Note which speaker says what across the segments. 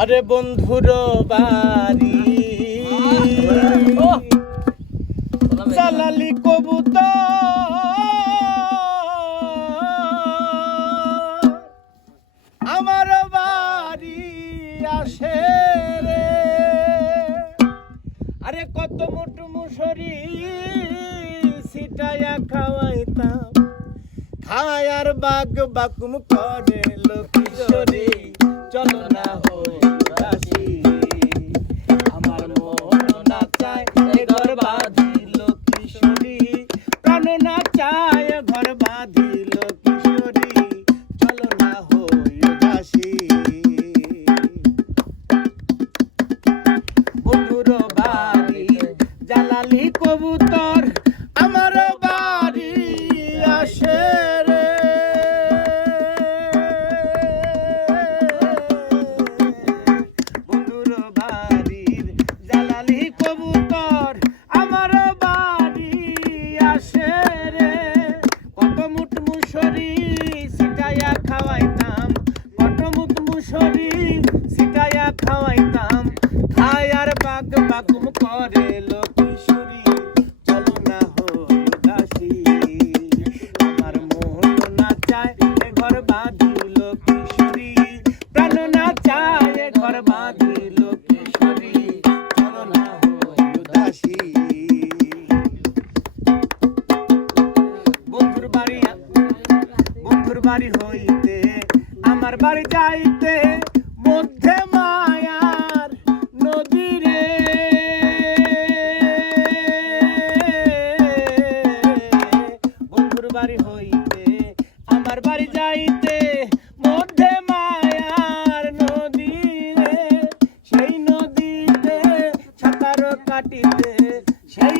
Speaker 1: আরে বন্ধুর বাড়ি। চালালি কবুতর, আমার বাড়ি আসে রে। আরে কত মোট মুসরি সিটায়া খাওয়াইতাম। খায়ার বাগ বাকুম করে লক্ষ্মী চলো না হই দাসী আমার মন না চায় এ ঘর বাঁধিল কিশোরী। প্রাণ না চায় ঘর বাঁধিল কিশোরী। চলো না হই দাসী বন্ধুর বাড়ি, জালালি কবুতর মুসরি সিটাইয়া খাওয়াইতাম। মুসরি সিটাইয়া খাওয়াইতাম। খায়ার বাগ বাগুম করে চলো না আমার মোহন না চায় ঘর বাঁধিল কিশোরী প্রাণ না চায় ঘর বাঁধিল বাড়ি হইতে, আমার বাড়ি যাইতে, মধ্যে মায়ার নদী রে বন্ধুর বাড়ি হইতে, আমার বাড়ি যাইতে, মধ্যে মায়ার নদী রে সেই নদীতে সাঁতার কাটিতে সেই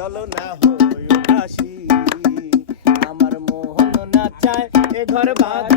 Speaker 1: চলো না হই আমার মোহন না চায় এ ঘর বাঁধিল